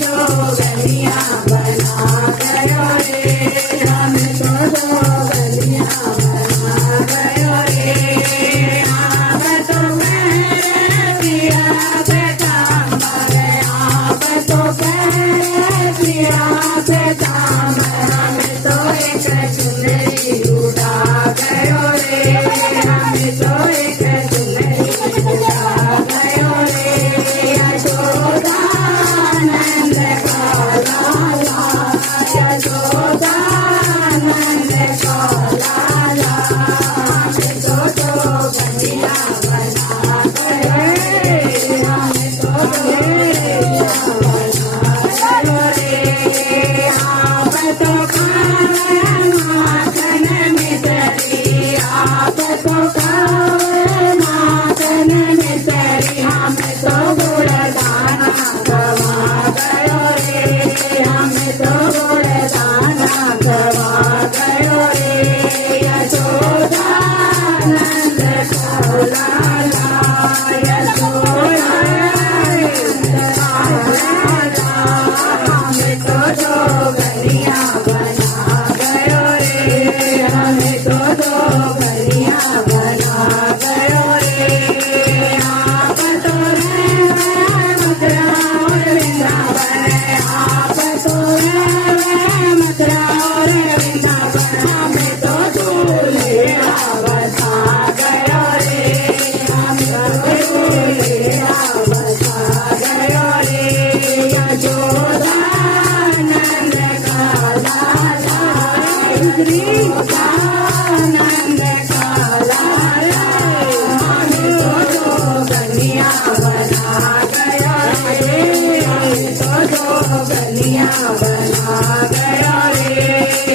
जोगनिया बना गयो रे, हमें तो जोगनिया बना गयो रे। आप तो मेरे पिया से काम रे, आप तो मेरे पिया से काम, हमें तो एक चुनरी उड़ा गयो रे, हमें तो एक चुनरी उड़ा गयो रे। यशोदानंद का लाला, यशोदानंद का लाला, हमें तो जोगनिया बना गयो रे, हमें तो जोगनिया बना गयो रे। आप तो खावे माखन मिश्री, आप तो खावे माखन मिश्री, हमें तो गुड़दाना खवा गयो रे, हमें तो गुड़दाना खवा गयो रे। यशोदानंद को लाला, यशोदानंद का लाला, हमें तो जोगनिया बना गयो रे, हमें तो जोगनिया बना गयो रे। आप तो रहे मथुरा और वृंदावन, आप तो रहे मथुरा और वृंदावन, हमें तो दूल्हा बसा गयो रे, हमें तो दूल्हा बसा गयो रे। यशोदानंद का लाला, यशोदानंद का लाला, हमें तो जोगनिया बना गयो रे, हमें तो जोगनिया बना गयो रे,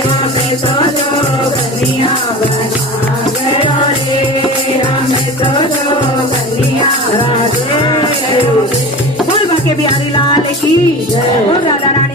हमें तो जोगनिया बना गयो रे, हमें तो जोगनिया राधे। बोल बाके बिहारी लाल की, बोल राधा रानी।